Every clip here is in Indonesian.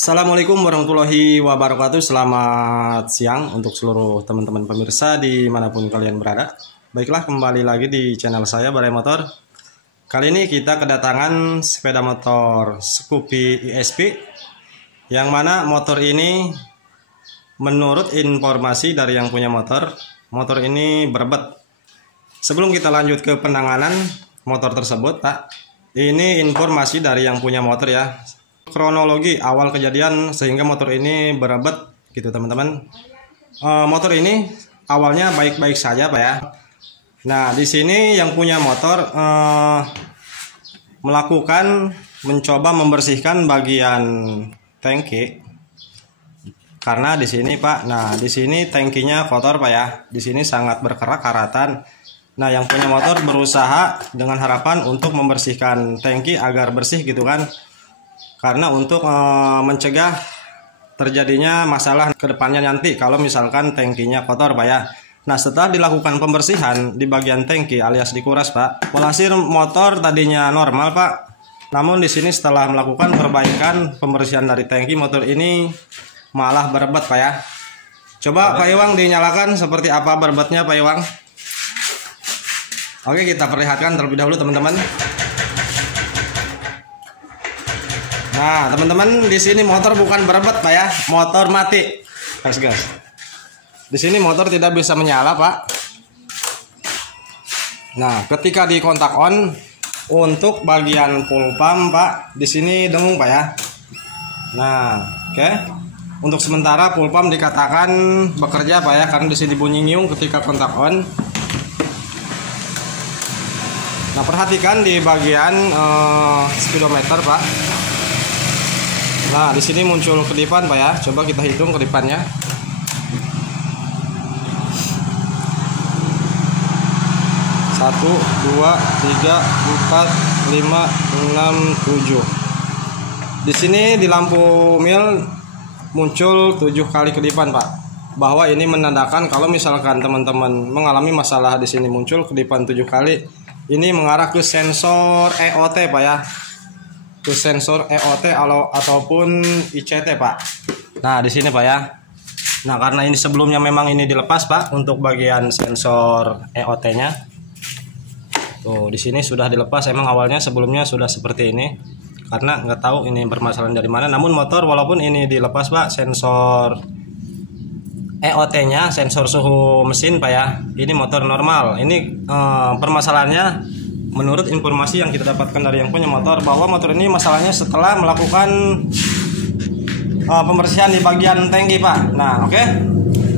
Assalamualaikum warahmatullahi wabarakatuh. Selamat siang untuk seluruh teman-teman pemirsa dimanapun kalian berada. Baiklah, kembali lagi di channel saya Barai Motor. Kali ini kita kedatangan sepeda motor Scoopy ESP, yang mana motor ini menurut informasi dari yang punya motor ini berbet. Sebelum kita lanjut ke penanganan motor tersebut, Pak, ini informasi dari yang punya motor ya, kronologi awal kejadian sehingga motor ini berebet gitu teman-teman. Motor ini awalnya baik-baik saja Pak ya. Nah di sini yang punya motor mencoba membersihkan bagian tangki, karena di sini Pak, nah di sini tangkinya kotor Pak ya, di sini sangat berkerak karatan. Nah yang punya motor berusaha dengan harapan untuk membersihkan tangki agar bersih gitu kan, karena untuk mencegah terjadinya masalah ke depannya nanti kalau misalkan tangkinya kotor Pak ya. Nah setelah dilakukan pembersihan di bagian tangki alias dikuras Pak, walhasil motor tadinya normal Pak, namun di sini setelah melakukan perbaikan pembersihan dari tangki, motor ini malah berebet Pak ya. Coba Pak Iwang dinyalakan seperti apa berebetnya Pak Iwang. Oke, kita perlihatkan terlebih dahulu teman-teman. Nah, teman-teman, di sini motor bukan berebet, Pak ya. Motor mati. Gas. Di sini motor tidak bisa menyala, Pak. Nah, ketika di kontak on untuk bagian full pump, Pak, di sini dengung, Pak ya. Nah, oke. Untuk sementara full pump dikatakan bekerja, Pak ya, karena di sini bunyi nyiung ketika kontak on. Nah, perhatikan di bagian speedometer, Pak. Nah, di sini muncul kedipan Pak ya. Coba kita hitung kedipannya. 1, 2, 3, 4, 5, 6, 7. Di sini di lampu mil muncul 7 kali kedipan Pak. Bahwa ini menandakan kalau misalkan teman-teman mengalami masalah di sini muncul kedipan 7 kali, ini mengarah ke sensor EOT Pak ya. Ke sensor EOT ataupun ICT Pak. Nah di sini Pak ya. Nah karena ini sebelumnya memang ini dilepas Pak untuk bagian sensor EOT-nya. Tuh di sini sudah dilepas. Emang awalnya sebelumnya sudah seperti ini. Karena nggak tahu ini permasalahan dari mana. Namun motor walaupun ini dilepas Pak sensor EOT-nya, sensor suhu mesin Pak ya. Ini motor normal. Ini permasalahannya menurut informasi yang kita dapatkan dari yang punya motor, bahwa motor ini masalahnya setelah melakukan pembersihan di bagian tangki Pak. Nah oke.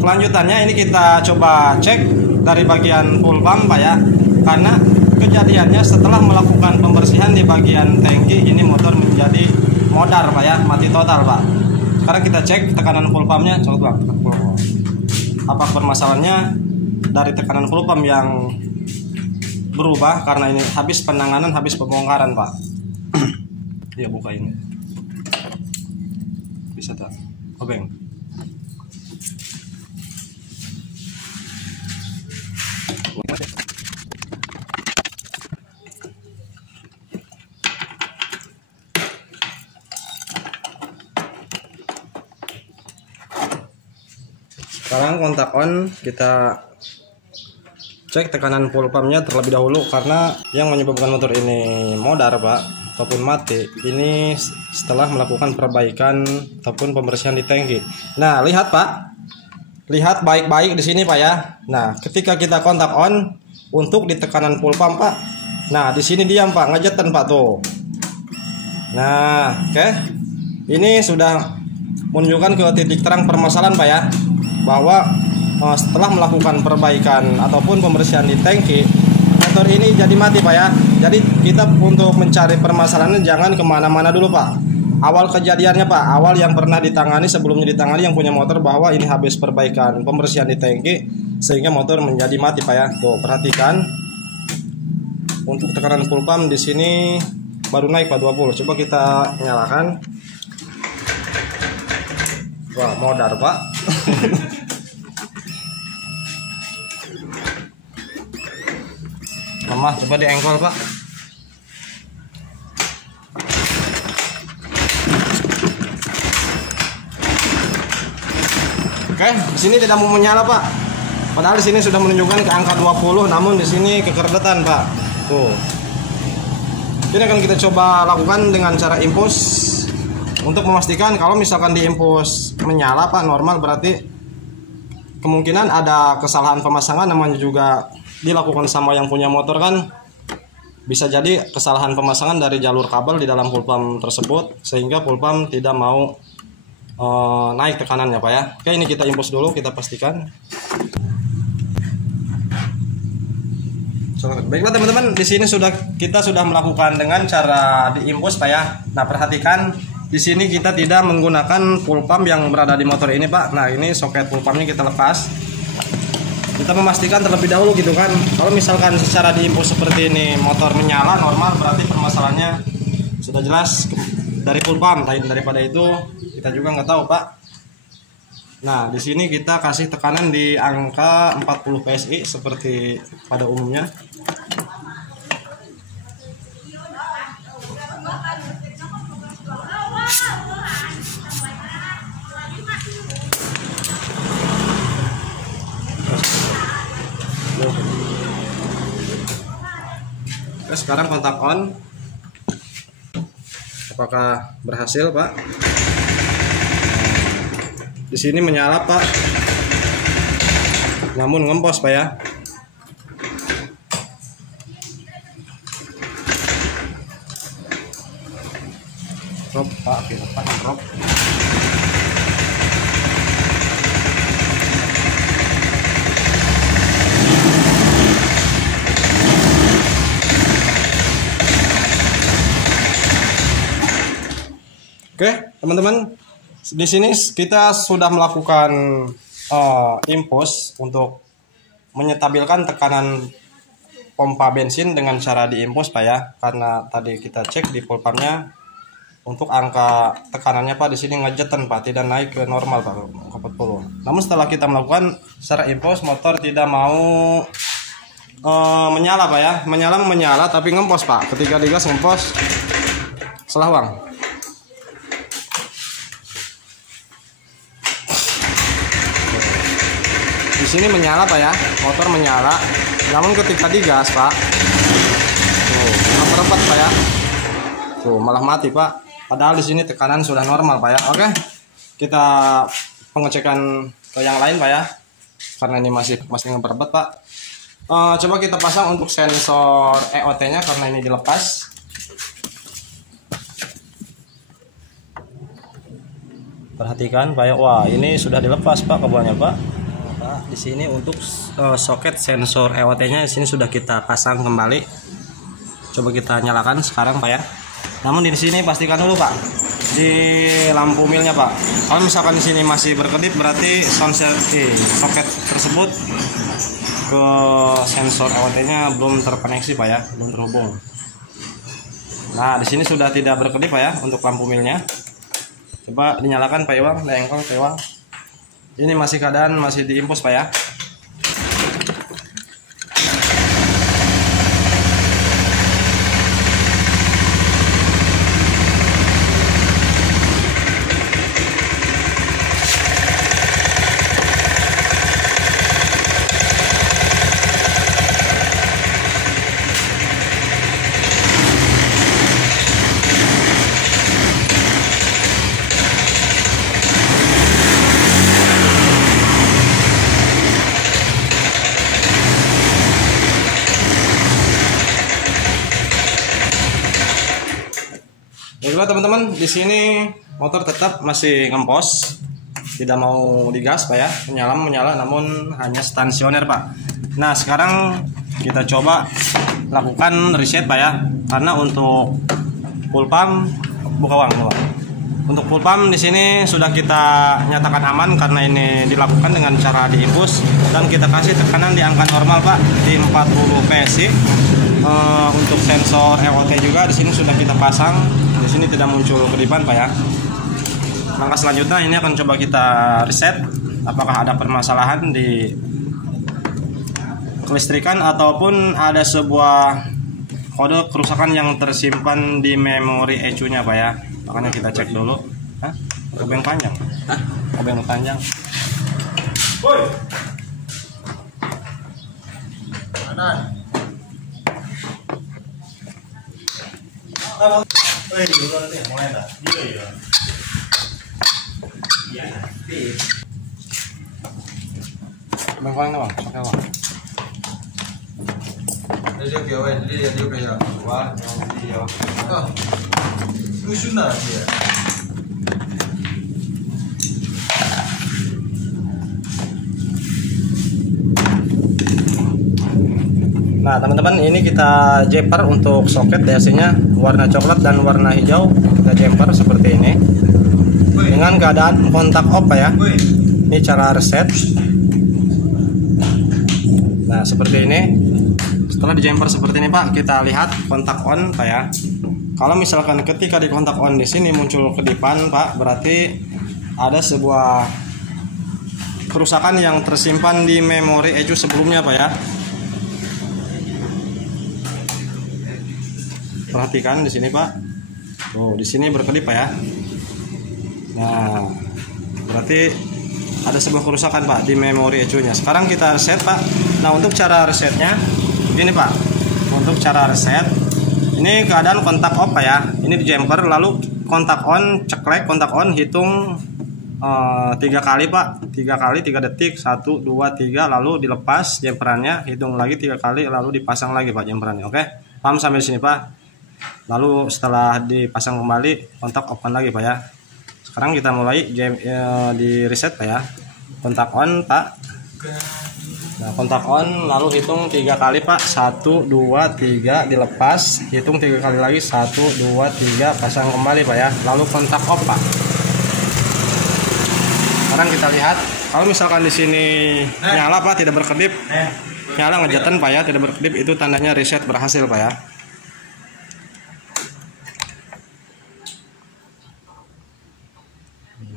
Kelanjutannya ini kita coba cek dari bagian full pump Pak ya. Karena kejadiannya setelah melakukan pembersihan di bagian tangki, ini motor menjadi modar Pak ya, mati total Pak. Sekarang kita cek tekanan full pumpnya. Coba Bang, apa permasalahannya dari tekanan full pump yang berubah karena ini habis penanganan, habis pembongkaran Pak. Ya buka ini. Bisa tak? Obeng. Sekarang kontak on, kita cek tekanan full pumpnya terlebih dahulu, karena yang menyebabkan motor ini modar Pak ataupun mati ini setelah melakukan perbaikan ataupun pembersihan di tangki. Nah lihat Pak, lihat baik-baik di sini Pak ya. Nah ketika kita kontak on untuk di tekanan full pump Pak, nah di sini diam Pak, ngejetan Pak tuh. Nah oke, ini sudah menunjukkan ke titik terang permasalahan Pak ya, bahwa setelah melakukan perbaikan ataupun pembersihan di tangki, motor ini jadi mati Pak ya. Jadi kita untuk mencari permasalahannya jangan kemana-mana dulu Pak. Awal kejadiannya Pak, awal yang pernah ditangani, sebelumnya ditangani yang punya motor, bahwa ini habis perbaikan pembersihan di tangki sehingga motor menjadi mati Pak ya. Tuh perhatikan, untuk tekanan full pump di sini baru naik Pak 20. Coba kita nyalakan. Wah modar Pak. Lemah, coba di engkol Pak. Oke, di sini tidak mau menyala Pak. Padahal di sini sudah menunjukkan ke angka 20, namun di sini kekerdetan Pak. Tuh. Ini akan kita coba lakukan dengan cara impus untuk memastikan kalau misalkan di impus menyala Pak normal, berarti kemungkinan ada kesalahan pemasangan, namanya juga dilakukan sama yang punya motor kan. Bisa jadi kesalahan pemasangan dari jalur kabel di dalam full pump tersebut sehingga full pump tidak mau naik tekanannya Pak ya. Oke, ini kita impus dulu, kita pastikan. Baiklah teman-teman, di sini kita sudah melakukan dengan cara diimpus Pak ya. Nah, perhatikan di sini kita tidak menggunakan full pump yang berada di motor ini Pak. Nah, ini soket full pumpnya kita lepas. Kita memastikan terlebih dahulu gitu kan. Kalau misalkan secara diimpus seperti ini motor menyala normal, berarti permasalahannya sudah jelas dari full pump. Daripada itu kita juga nggak tahu Pak. Nah, di sini kita kasih tekanan di angka 40 PSI seperti pada umumnya. Oke, sekarang kontak on. Apakah berhasil Pak? Di sini menyala Pak, namun ngempos Pak ya. Drop Pak, kita Pak drop. Oke, teman-teman. Di sini kita sudah melakukan impus untuk menyetabilkan tekanan pompa bensin dengan cara diimpus Pak ya. Karena tadi kita cek di full pumpnya untuk angka tekanannya Pak di sini ngejeten Pak, tidak naik ke normal Pak ke 40. Namun setelah kita melakukan secara impus, motor tidak mau menyala Pak ya. Menyala tapi ngempos Pak. Ketika digas ngempos selawang. Di sini menyala Pak ya, motor menyala. Namun ketika digas Pak, tuh merempat Pak ya, tuh malah mati Pak. Padahal di sini tekanan sudah normal Pak ya. Oke, kita pengecekan ke yang lain Pak ya, karena ini masih ngeberbet Pak. Coba kita pasang untuk sensor EOT-nya karena ini dilepas. Perhatikan Pak ya, wah ini sudah dilepas Pak kabelnya Pak. Di sini untuk soket sensor EOT-nya di sini sudah kita pasang kembali. Coba kita nyalakan sekarang Pak ya. Namun di sini pastikan dulu Pak di lampu milnya Pak. Kalau misalkan di sini masih berkedip berarti soket tersebut ke sensor EOT-nya belum terkoneksi Pak ya, belum terhubung. Nah, di sini sudah tidak berkedip Pak ya untuk lampu milnya. Coba dinyalakan Pak Iwang, Pak Iwang. Ini masih keadaan masih diimpus Pak ya. Baiklah teman-teman, di sini motor tetap masih ngempos, tidak mau digas Pak ya, menyala namun hanya stasioner Pak. Nah sekarang kita coba lakukan reset Pak ya, karena untuk full pump buka uang. Untuk full pump di sini sudah kita nyatakan aman karena ini dilakukan dengan cara diimpus dan kita kasih tekanan di angka normal Pak di 40 PSI. Untuk sensor EOT juga di sini sudah kita pasang. Di sini tidak muncul kedipan Pak ya. Langkah selanjutnya ini akan coba kita reset apakah ada permasalahan di kelistrikan ataupun ada sebuah kode kerusakan yang tersimpan di memori ECU-nya Pak ya. Makanya kita cek dulu. Kabel panjang. Kabel panjang. Woi. Kanan. Woi, duluan nih, mulai dah. Iya, iya. Iya, nanti. Bangkuan bang, pakai bang. Dia kaya, dia kaya. Wah, dia. Ah, lusun dah dia. Nah teman-teman, ini kita jumper untuk soket DC-nya warna coklat dan warna hijau. Kita jumper seperti ini dengan keadaan kontak off ya. Ini cara reset. Nah seperti ini. Setelah di jumper seperti ini Pak, kita lihat kontak on Pak ya. Kalau misalkan ketika di kontak on di sini muncul kedipan Pak, berarti ada sebuah kerusakan yang tersimpan di memori ECU sebelumnya Pak ya. Perhatikan di sini Pak. Tuh, di sini berkedip Pak ya. Nah, berarti ada sebuah kerusakan Pak di memori ECU-nya. Sekarang kita reset Pak. Nah, untuk cara resetnya begini Pak. Untuk cara reset, ini keadaan kontak off Pak ya. Ini di jumper, lalu kontak on, ceklek kontak on, hitung 3 kali Pak. 3 kali 3 detik, 1 2 3, lalu dilepas jumperannya, hitung lagi 3 kali, lalu dipasang lagi Pak jumperannya. Oke, paham sampai di sini Pak? Lalu setelah dipasang kembali, kontak off lagi Pak ya. Sekarang kita mulai di reset Pak ya. Kontak on Pak. Nah kontak on, lalu hitung 3 kali Pak. 1 2 3, dilepas, hitung 3 kali lagi, 1 2 3, pasang kembali Pak ya. Lalu kontak off Pak. Sekarang kita lihat, kalau misalkan di sini nyala Pak, tidak berkedip, nyala ngejatan Pak ya, tidak berkedip, itu tandanya reset berhasil Pak ya.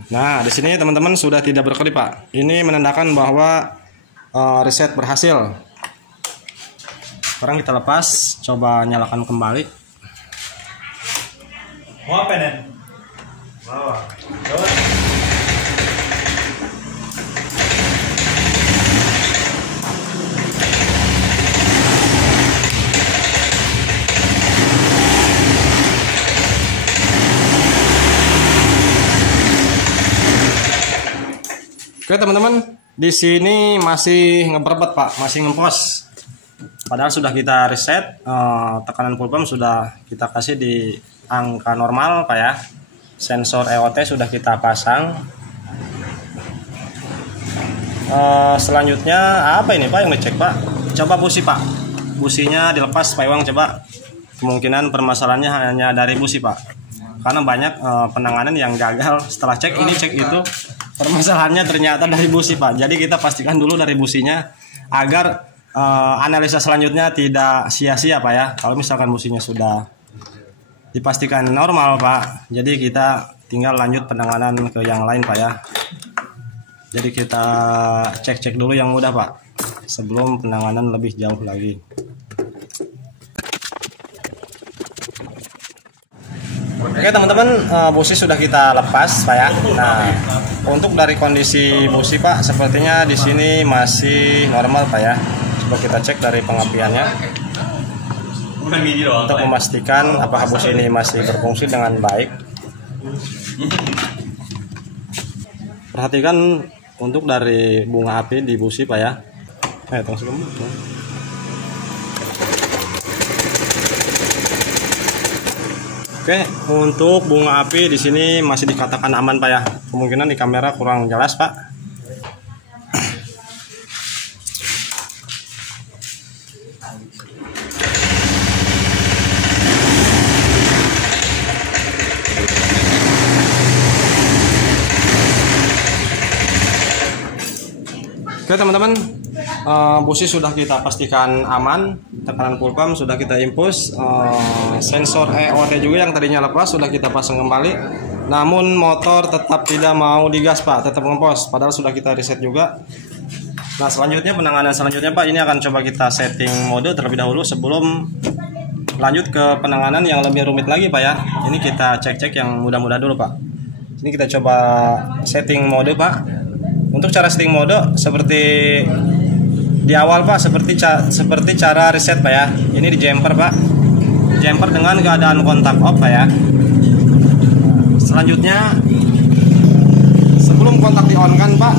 Nah, di sini teman-teman sudah tidak berkedip Pak. Ini menandakan bahwa reset berhasil. Sekarang kita lepas, coba nyalakan kembali. Mau apa nih? Bawa. Oke teman-teman, di sini masih ngeberbet Pak, masih ngempos. Padahal sudah kita reset, tekanan full pump sudah kita kasih di angka normal Pak ya. Sensor EOT sudah kita pasang. Selanjutnya apa ini Pak yang dicek Pak? Coba busi Pak. Businya dilepas Pak Iwang coba. Kemungkinan permasalahannya hanya dari busi Pak. Karena banyak penanganan yang gagal setelah cek ini cek itu. Permasalahannya ternyata dari busi Pak. Jadi kita pastikan dulu dari businya agar analisa selanjutnya tidak sia-sia Pak ya. Kalau misalkan businya sudah dipastikan normal Pak, jadi kita tinggal lanjut penanganan ke yang lain Pak ya. Jadi kita cek-cek dulu yang mudah Pak sebelum penanganan lebih jauh lagi. Oke teman-teman, busi sudah kita lepas Pak ya. Nah, untuk dari kondisi busi Pak, sepertinya di sini masih normal Pak ya. Coba kita cek dari pengapiannya untuk memastikan apakah busi ini masih berfungsi dengan baik. Perhatikan untuk dari bunga api di busi Pak ya. Tunggu sebentar. Oke, untuk bunga api di sini masih dikatakan aman Pak ya. Kemungkinan di kamera kurang jelas Pak. Oke teman-teman, busi sudah kita pastikan aman, tekanan full pump sudah kita impus, sensor EOT juga yang tadinya lepas sudah kita pasang kembali. Namun motor tetap tidak mau digas Pak, tetap ngempos, padahal sudah kita reset juga. Nah selanjutnya penanganan selanjutnya Pak, ini akan coba kita setting mode terlebih dahulu sebelum lanjut ke penanganan yang lebih rumit lagi Pak ya. Ini kita cek-cek yang mudah-mudah dulu Pak. Ini kita coba setting mode Pak. Untuk cara setting mode seperti di awal Pak, seperti cara reset Pak ya. Ini di jumper Pak. Jumper dengan keadaan kontak off Pak ya. Selanjutnya sebelum kontak di on kan Pak,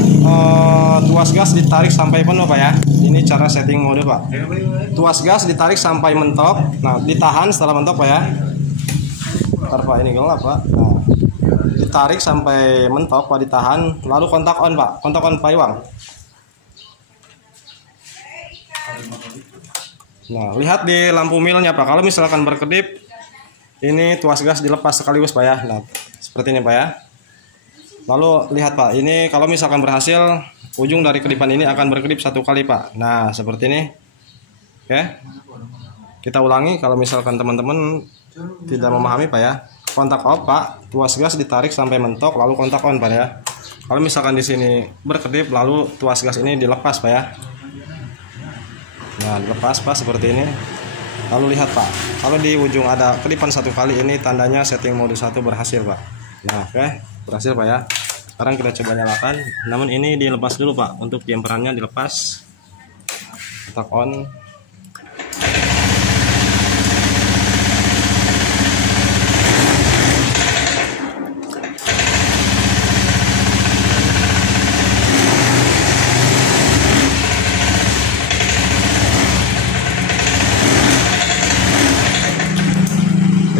tuas gas ditarik sampai penuh Pak ya. Ini cara setting mode Pak. Tuas gas ditarik sampai mentok. Nah, ditahan setelah mentok Pak ya. Ntar Pak, ini gelap Pak. Nah, ditarik sampai mentok Pak, ditahan, lalu kontak on Pak. Kontak on Pak Iwang. Nah, lihat di lampu milnya Pak. Kalau misalkan berkedip, ini tuas gas dilepas sekaligus Pak ya. Nah, seperti ini Pak ya. Lalu lihat Pak, ini kalau misalkan berhasil, ujung dari kedipan ini akan berkedip satu kali Pak. Nah, seperti ini. Oke. Kita ulangi kalau misalkan teman-teman tidak memahami Pak ya. Kontak off Pak, tuas gas ditarik sampai mentok, lalu kontak on Pak ya. Kalau misalkan di sini berkedip, lalu tuas gas ini dilepas Pak ya. Nah, dilepas Pak seperti ini. Lalu lihat Pak, kalau di ujung ada kedipan satu kali, ini tandanya setting mode 1 berhasil Pak. Nah, oke, berhasil Pak ya. Sekarang kita coba nyalakan. Namun ini dilepas dulu Pak, untuk jumperannya dilepas. Kontak on.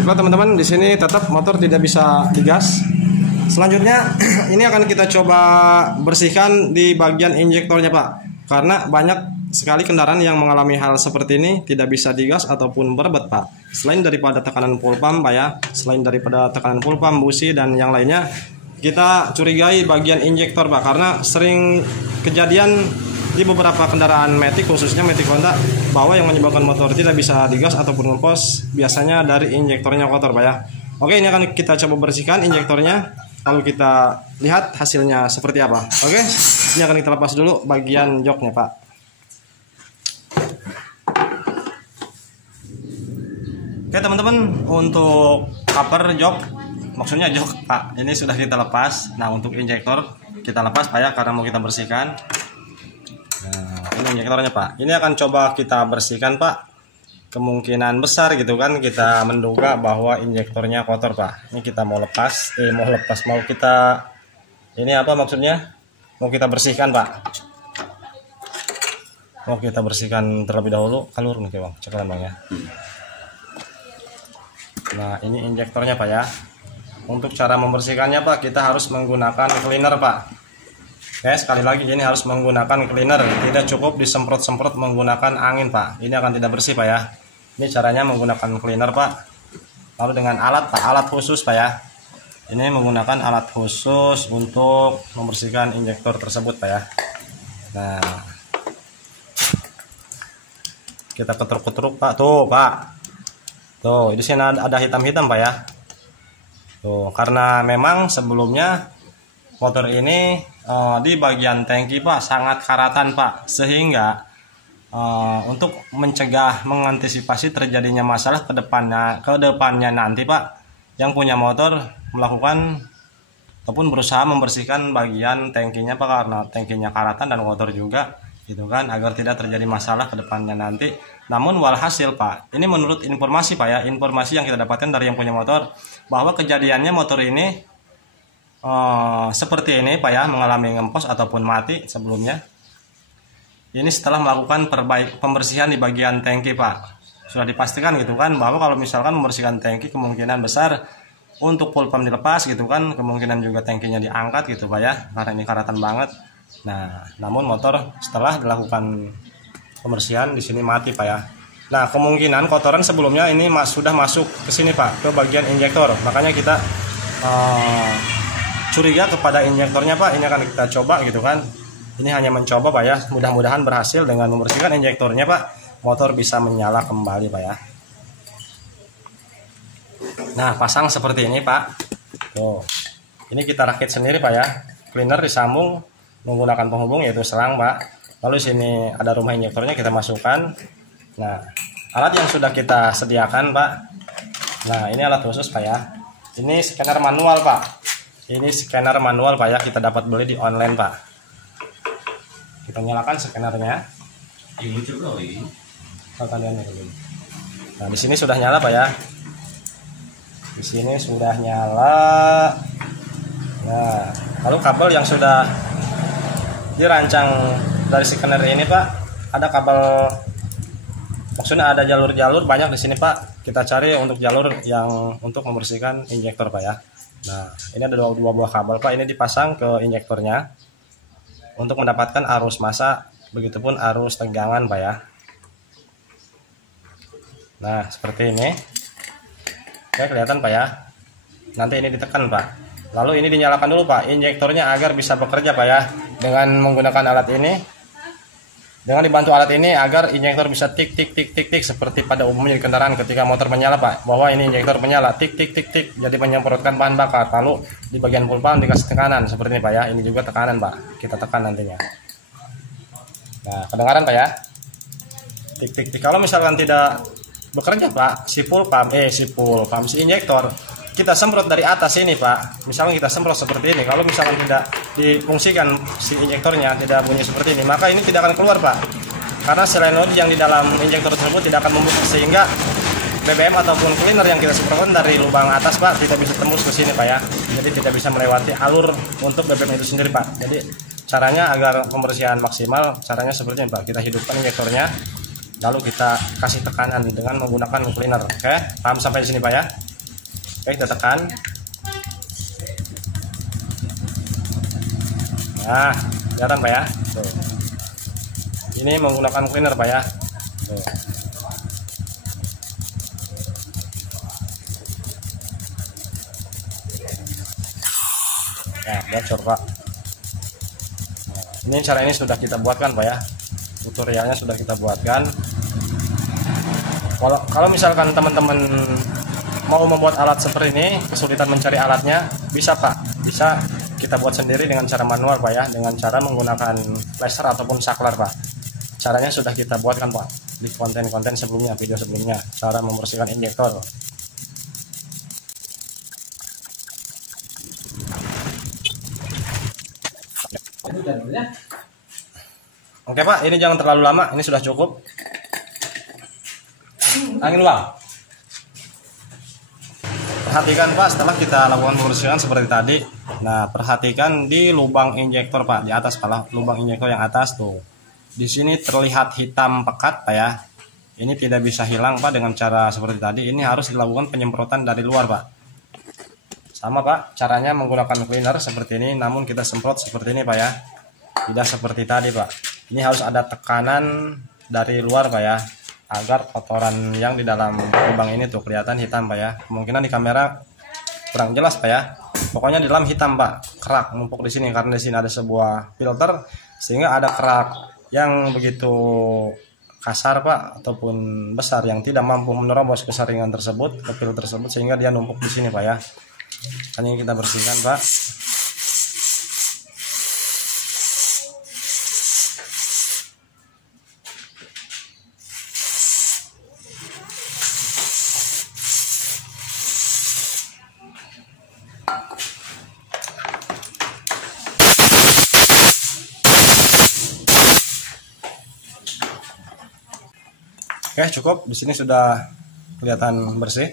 Teman-teman, di sini tetap motor tidak bisa digas. Selanjutnya ini akan kita coba bersihkan di bagian injektornya Pak, karena banyak sekali kendaraan yang mengalami hal seperti ini, tidak bisa digas ataupun berbet Pak. Selain daripada tekanan full pump Pak ya, selain daripada tekanan full pump, busi dan yang lainnya, kita curigai bagian injektor Pak, karena sering kejadian di beberapa kendaraan Matic, khususnya Matic Honda, bahwa yang menyebabkan motor tidak bisa digas ataupun ngepos biasanya dari injektornya kotor Pak ya. Oke, ini akan kita coba bersihkan injektornya, lalu kita lihat hasilnya seperti apa. Oke, ini akan kita lepas dulu bagian joknya Pak. Oke teman-teman, untuk cover jok, maksudnya jok Pak, ini sudah kita lepas. Nah, untuk injektor kita lepas Pak ya, karena mau kita bersihkan. Nah, ini injektornya Pak. Ini akan coba kita bersihkan Pak. Kemungkinan besar gitu kan, kita menduga bahwa injektornya kotor Pak. Ini kita mau lepas, mau kita, ini apa maksudnya? Mau kita bersihkan Pak. Mau kita bersihkan terlebih dahulu. Kalur nih Bang, cekalan Bang ya. Nah, ini injektornya Pak ya. Untuk cara membersihkannya Pak, kita harus menggunakan cleaner Pak. Oke, sekali lagi ini harus menggunakan cleaner, tidak cukup disemprot-semprot menggunakan angin Pak. Ini akan tidak bersih Pak ya. Ini caranya menggunakan cleaner Pak. Lalu dengan alat Pak, alat khusus Pak ya. Ini menggunakan alat khusus untuk membersihkan injektor tersebut Pak ya. Nah, kita ketruk-ketruk Pak. Tuh Pak. Tuh, di sini ada hitam-hitam Pak ya. Tuh, karena memang sebelumnya motor ini di bagian tangki Pak sangat karatan Pak, sehingga untuk mencegah, mengantisipasi terjadinya masalah ke depannya nanti Pak, yang punya motor melakukan ataupun berusaha membersihkan bagian tangkinya Pak, karena tangkinya karatan dan kotor juga gitu kan, agar tidak terjadi masalah ke depannya nanti. Namun walhasil Pak, ini menurut informasi Pak ya, informasi yang kita dapatkan dari yang punya motor, bahwa kejadiannya motor ini seperti ini Pak ya, mengalami ngempos ataupun mati sebelumnya. Ini setelah melakukan pembersihan di bagian tangki Pak. Sudah dipastikan gitu kan, bahwa kalau misalkan membersihkan tangki, kemungkinan besar untuk full pump dilepas gitu kan, kemungkinan juga tangkinya diangkat gitu Pak ya, karena ini karatan banget. Nah, namun motor setelah dilakukan pembersihan di sini mati Pak ya. Nah, kemungkinan kotoran sebelumnya ini sudah masuk ke sini Pak, ke bagian injektor. Makanya kita curiga kepada injektornya Pak. Ini akan kita coba gitu kan. Ini hanya mencoba Pak ya. Mudah-mudahan berhasil dengan membersihkan injektornya Pak. Motor bisa menyala kembali Pak ya. Nah, pasang seperti ini Pak. Tuh. Ini kita rakit sendiri Pak ya. Cleaner disambung menggunakan penghubung yaitu selang Pak. Lalu sini ada rumah injektornya, kita masukkan. Nah, alat yang sudah kita sediakan Pak. Nah, ini alat khusus Pak ya. Ini scanner manual Pak. Ini scanner manual Pak ya, kita dapat beli di online Pak. Kita nyalakan scannernya. Nah, di sini sudah nyala Pak ya. Di sini sudah nyala. Nah, lalu kabel yang sudah dirancang dari scanner ini Pak, ada kabel, maksudnya ada jalur-jalur banyak di sini Pak. Kita cari untuk jalur yang untuk membersihkan injektor Pak ya. Nah, ini ada dua buah kabel Pak. Ini dipasang ke injektornya untuk mendapatkan arus massa, begitupun arus tegangan Pak ya. Nah, seperti ini. Oke, kelihatan Pak ya. Nanti ini ditekan Pak. Lalu ini dinyalakan dulu Pak, injektornya agar bisa bekerja Pak ya. Dengan menggunakan alat ini, dengan dibantu alat ini agar injektor bisa tik tik tik tik tik seperti pada umumnya di kendaraan ketika motor menyala Pak. Bahwa ini injektor menyala tik tik tik tik, jadi menyemprotkan bahan bakar. Lalu di bagian pulpa dikasih tekanan seperti ini Pak ya. Ini juga tekanan Pak. Kita tekan nantinya. Nah, kedengaran Pak ya. Tik tik tik. Kalau misalkan tidak bekerja Pak, si injektor kita semprot dari atas ini Pak. Misalnya kita semprot seperti ini, kalau misalkan tidak difungsikan si injektornya, tidak bunyi seperti ini, maka ini tidak akan keluar Pak, karena solenoid yang di dalam injektor tersebut tidak akan membuka, sehingga BBM ataupun cleaner yang kita semprotkan dari lubang atas Pak tidak bisa tembus ke sini Pak ya. Jadi tidak bisa melewati alur untuk BBM itu sendiri Pak. Jadi caranya agar pembersihan maksimal, caranya seperti ini Pak. Kita hidupkan injektornya, lalu kita kasih tekanan dengan menggunakan cleaner. Oke, paham sampai di sini Pak ya? Oke, kita tekan. Nah, kelihatan Pak ya? Tuh. Ini menggunakan cleaner Pak ya? Tuh. Nah, bocor Pak. Nah, ini cara ini sudah kita buatkan Pak ya? Tutorialnya sudah kita buatkan. Kalau misalkan teman-teman mau membuat alat seperti ini, kesulitan mencari alatnya, bisa Pak, bisa kita buat sendiri dengan cara manual Pak ya, dengan cara menggunakan laser ataupun saklar Pak. Caranya sudah kita buatkan Pak di konten-konten sebelumnya, video sebelumnya, cara membersihkan injektor. Oke Pak, ini jangan terlalu lama, ini sudah cukup. Angin luang. Perhatikan Pak, setelah kita lakukan pembersihan seperti tadi. Nah, perhatikan di lubang injektor Pak, di atas Pak, lubang injektor yang atas tuh. Di sini terlihat hitam pekat Pak ya. Ini tidak bisa hilang Pak dengan cara seperti tadi. Ini harus dilakukan penyemprotan dari luar Pak. Sama Pak, caranya menggunakan cleaner seperti ini, namun kita semprot seperti ini Pak ya. Tidak seperti tadi Pak. Ini harus ada tekanan dari luar Pak ya, agar kotoran yang di dalam lubang ini tuh kelihatan hitam Pak ya. Kemungkinan di kamera kurang jelas Pak ya. Pokoknya di dalam hitam Pak, kerak numpuk di sini karena di sini ada sebuah filter, sehingga ada kerak yang begitu kasar Pak ataupun besar yang tidak mampu menerobos kesaringan tersebut, ke filter tersebut, sehingga dia numpuk di sini Pak ya. Ini kita bersihkan Pak. Oke, cukup. Di sini sudah kelihatan bersih.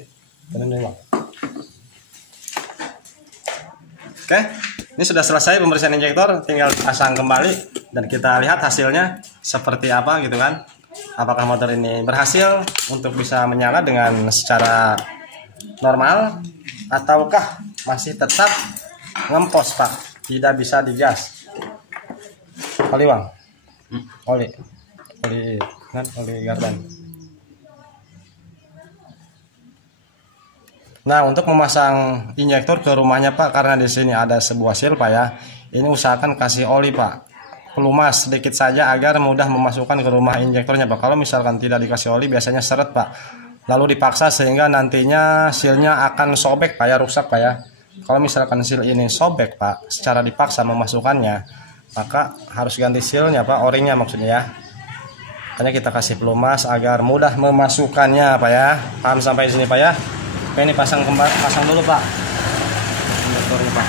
Oke, ini sudah selesai pembersihan injektor. Tinggal pasang kembali dan kita lihat hasilnya seperti apa gitu kan. Apakah motor ini berhasil untuk bisa menyala dengan secara normal, ataukah masih tetap ngempos Pak, tidak bisa digas. Oli Bang, oli kan, oli gardan. Nah, untuk memasang injektor ke rumahnya Pak, karena di sini ada sebuah seal Pak ya. Ini usahakan kasih oli Pak, pelumas sedikit saja agar mudah memasukkan ke rumah injektornya Pak. Kalau misalkan tidak dikasih oli biasanya seret Pak. Lalu dipaksa sehingga nantinya sealnya akan sobek Pak ya, rusak Pak ya. Kalau misalkan seal ini sobek Pak, secara dipaksa memasukkannya, maka harus ganti sealnya Pak, o-ringnya maksudnya ya. Hanya kita kasih pelumas agar mudah memasukkannya Pak ya. Paham sampai sini Pak ya? Oke, ini pasang dulu Pak injektornya Pak.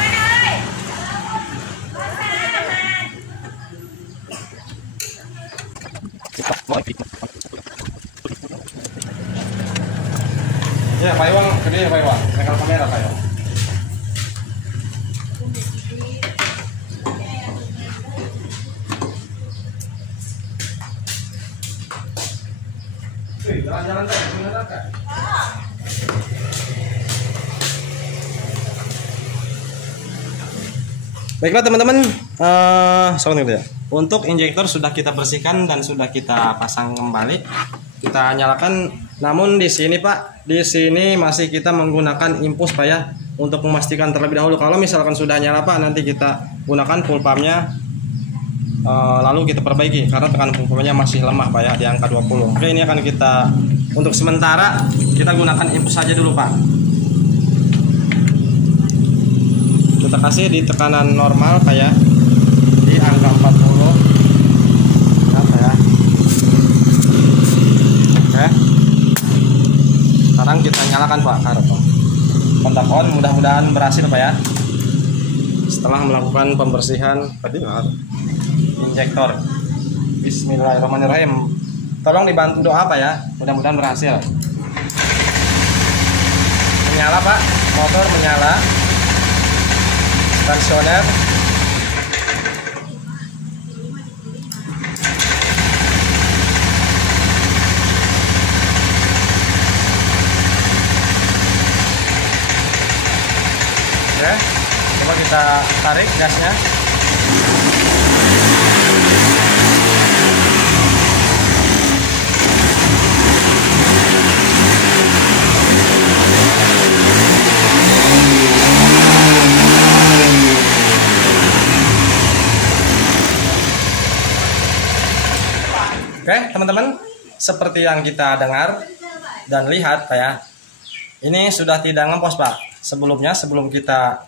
Ya Pak Iwan, gede ya Pak Iwan, pegang kamera Pak Iwan. Jalan-jalan Kak. Baiklah teman-teman, untuk injektor sudah kita bersihkan dan sudah kita pasang kembali. Kita nyalakan. Namun di sini Pak, di sini masih kita menggunakan impus Pak ya, untuk memastikan terlebih dahulu. Kalau misalkan sudah nyala Pak, nanti kita gunakan full pumpnya, lalu kita perbaiki karena tekanan full pumpnya masih lemah Pak ya, di angka 20. Oke, ini akan kita untuk sementara kita gunakan impus saja dulu Pak. Kita kasih di tekanan normal Pak ya, di angka 40 ya Pak ya. Oke, sekarang kita nyalakan Pak kontak on, mudah-mudahan berhasil Pak ya. Setelah melakukan pembersihan injektor, bismillahirrahmanirrahim. Tolong dibantu doa Pak ya, mudah-mudahan berhasil. Menyala Pak, motor menyala, stasioner. Oke, coba kita tarik gasnya. Oke teman-teman, seperti yang kita dengar dan lihat Pak ya, ini sudah tidak ngempos Pak. Sebelum kita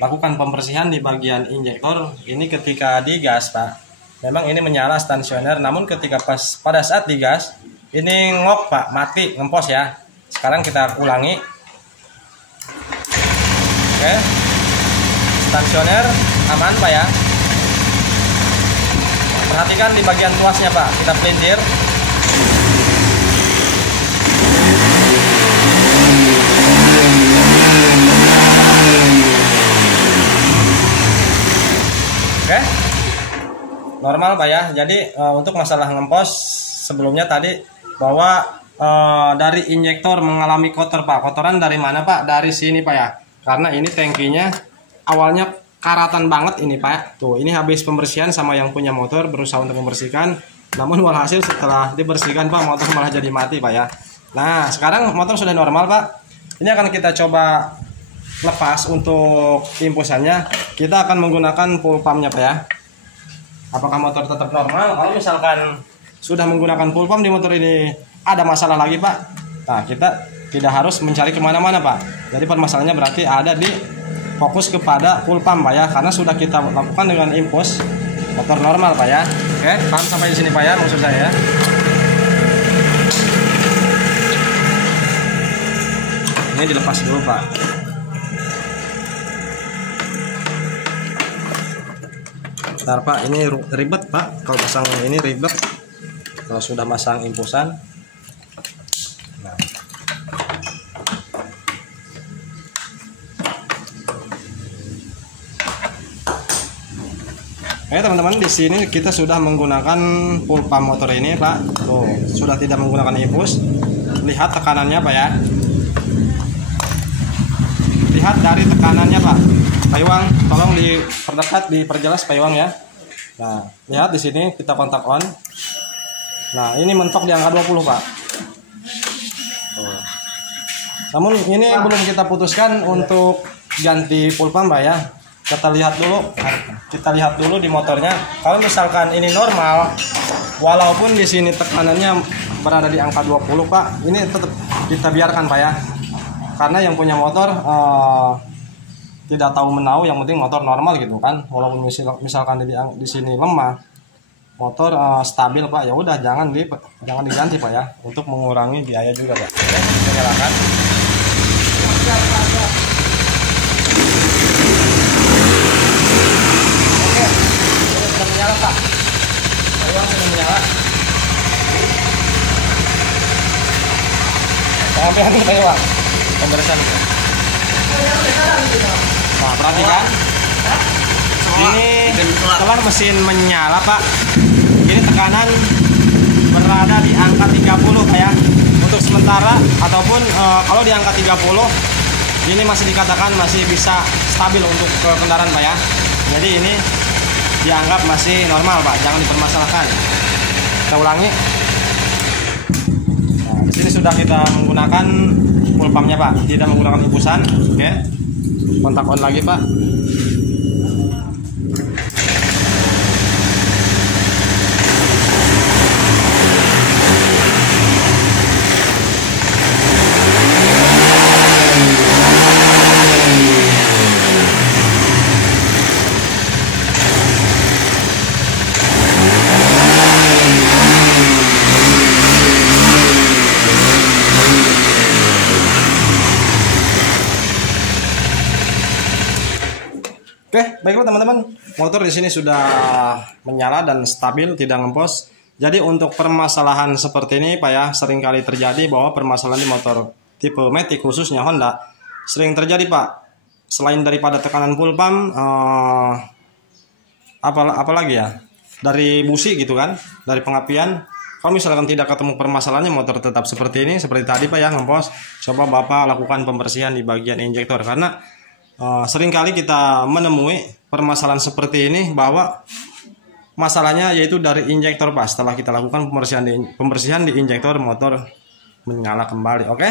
lakukan pembersihan di bagian injektor, ini ketika digas Pak, memang ini menyala stasioner. Namun ketika pada saat digas, ini ngok Pak, mati, ngempos ya. Sekarang kita ulangi. Oke, stasioner aman Pak ya. Perhatikan di bagian tuasnya Pak, kita pelintir. Oke, normal Pak ya. Jadi untuk masalah ngempos sebelumnya tadi bahwa dari injektor mengalami kotor Pak. Kotoran dari mana Pak? Dari sini Pak ya. Karena ini tangkinya awalnya karatan banget ini Pak. Tuh, ini habis pembersihan sama yang punya motor berusaha untuk membersihkan. Namun walhasil setelah dibersihkan Pak, motor malah jadi mati Pak ya. Nah, sekarang motor sudah normal Pak. Ini akan kita coba lepas untuk impusannya. Kita akan menggunakan full pumpnya Pak ya. Apakah motor tetap normal? Kalau misalkan sudah menggunakan full pump di motor ini ada masalah lagi Pak, nah kita tidak harus mencari kemana-mana Pak. Jadi permasalahannya berarti ada di fokus kepada full pump Pak ya, karena sudah kita lakukan dengan impus, motor normal Pak ya. Oke, paham sampai di sini Pak ya maksud saya ya. Ini dilepas dulu Pak. Bentar Pak, ini ribet Pak, kalau pasang ini ribet kalau sudah masang impusan. Nah. Oke teman-teman, di sini kita sudah menggunakan full pump motor ini Pak. Tuh, sudah tidak menggunakan impus. Lihat tekanannya Pak ya. Lihat dari tekanannya Pak. Pak Iwang, tolong diperdekat, diperjelas Pak Iwang ya. Nah, lihat di sini kita kontak on. Nah, ini mentok di angka 20 Pak. Tuh. Namun ini belum kita putuskan untuk ganti full pump Pak ya. Kita lihat dulu di motornya. Kalau misalkan ini normal, walaupun di sini tekanannya berada di angka 20 Pak, ini tetap kita biarkan Pak ya. Karena yang punya motor tidak tahu menau, yang penting motor normal gitu kan. Walaupun misalkan di sini lemah, motor stabil Pak, ya udah jangan diganti Pak ya, untuk mengurangi biaya juga Pak. Oke, kita nyalakan. Menyala Pak, ayo sudah menyala. sampai anu tanya Pak. Pembersihan itu. Nah, perhatikan. Ini setelah mesin menyala Pak. Ini tekanan berada di angka 30 Pak ya. Untuk sementara ataupun kalau di angka 30 ini masih dikatakan masih bisa stabil untuk kendaraan Pak ya. Jadi ini dianggap masih normal Pak, jangan dipermasalahkan. Kita ulangi. Nah, di sini sudah kita menggunakan full pumpnya Pak, tidak menggunakan impusan. Oke, kontak on lagi Pak. Oke, baiklah teman-teman. Motor di sini sudah menyala dan stabil, tidak ngempos. Jadi untuk permasalahan seperti ini Pak ya, sering kali terjadi bahwa permasalahan di motor tipe Matic khususnya Honda sering terjadi Pak. Selain daripada tekanan full pump, apalagi ya, dari busi gitu kan, dari pengapian. Kalau misalkan tidak ketemu permasalahannya, motor tetap seperti ini, seperti tadi Pak ya, ngempos. Coba Bapak lakukan pembersihan di bagian injektor karena seringkali kita menemui permasalahan seperti ini bahwa masalahnya yaitu dari injektor Pak. Setelah kita lakukan pembersihan di injektor, motor menyala kembali. Oke,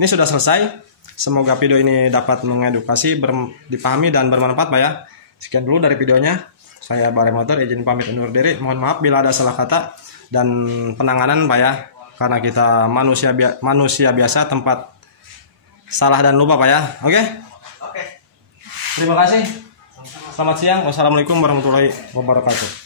ini sudah selesai. Semoga video ini dapat mengedukasi, dipahami dan bermanfaat Pak ya. Sekian dulu dari videonya. Saya Bare Motor izin pamit undur diri. Mohon maaf bila ada salah kata dan penanganan Pak ya. Karena kita manusia biasa, tempat salah dan lupa Pak ya. Oke. Terima kasih. Selamat siang. Wassalamualaikum warahmatullahi wabarakatuh.